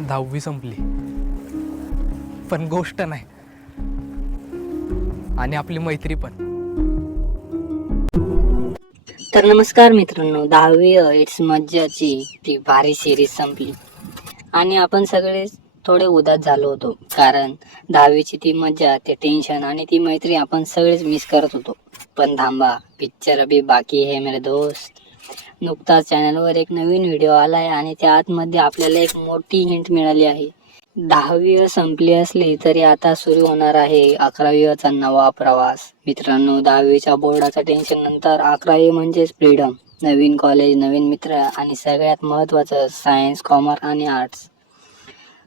10वी संपली, पण गोष्ट नाही आणि आपली मैत्री पण. तर नमस्कार मित्रांनो, 10वी इट्स मज्जाची ती भारी सिरीज संपली आणि आपण सगळे थोडे उदास झालो होतो, कारण 10वीची ती मज्जा, ते टेन्शन आणि ती मैत्री आपण सगळेच मिस करत होतो. पण थांबा, पिक्चर अभी बाकी है मेरे दोस्त. नुकताच चॅनलवर एक नवीन व्हिडिओ आलाय आणि त्या आतमध्ये आपल्याला एक मोठी हिंट मिळाली आहे. 10वी संपली असली तरी आता सुरू होणार आहे 11वीचा नवा प्रवास. मित्रांनो, 10वीच्या बोर्डाच्या टेन्शन नंतर 11वी म्हणजेच फ्रीडम, नवीन कॉलेज, नवीन मित्र आणि सगळ्यात महत्त्वाचं सायन्स, कॉमर्स आणि आर्ट्स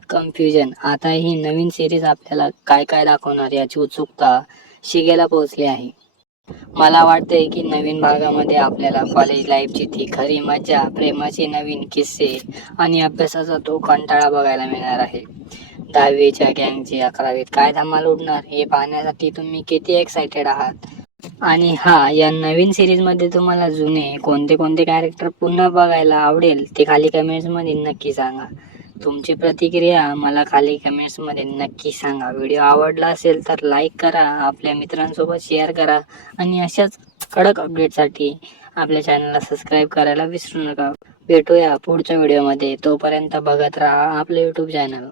कन्फ्युजन. आता ही नवीन सिरीज आपल्याला काय काय दाखवणार याची उत्सुकता शिगेला पोहोचली आहे. मला वाटतंय की नवीन भागामध्ये आपल्याला कॉलेज लाईफची ती खरी मजा, प्रेमाचे नवीन किस्से आणि अभ्यासाचा तो कंटाळा बघायला मिळणार आहे. 10वीच्या गँगची 11वीत काय धमाल उडणार हे पाहण्यासाठी तुम्ही किती एक्सायटेड आहात? आणि या नवीन सिरीजमध्ये तुम्हाला जुने कोणते कोणते कॅरेक्टर पुन्हा बघायला आवडेल ते खाली कमेंट्समध्ये नक्की सांगा. तुमची प्रतिक्रिया मला खाली कमेंट्समध्ये नक्की सांगा. व्हिडिओ आवडला असेल तर लाईक करा, आपल्या मित्रांसोबत शेअर करा आणि अशाच कडक अपडेटसाठी आपल्या चॅनलला सबस्क्राईब करायला विसरू नका. भेटूया पुढच्या व्हिडिओमध्ये. तोपर्यंत बघत राहा आपलं यूट्यूब चॅनल.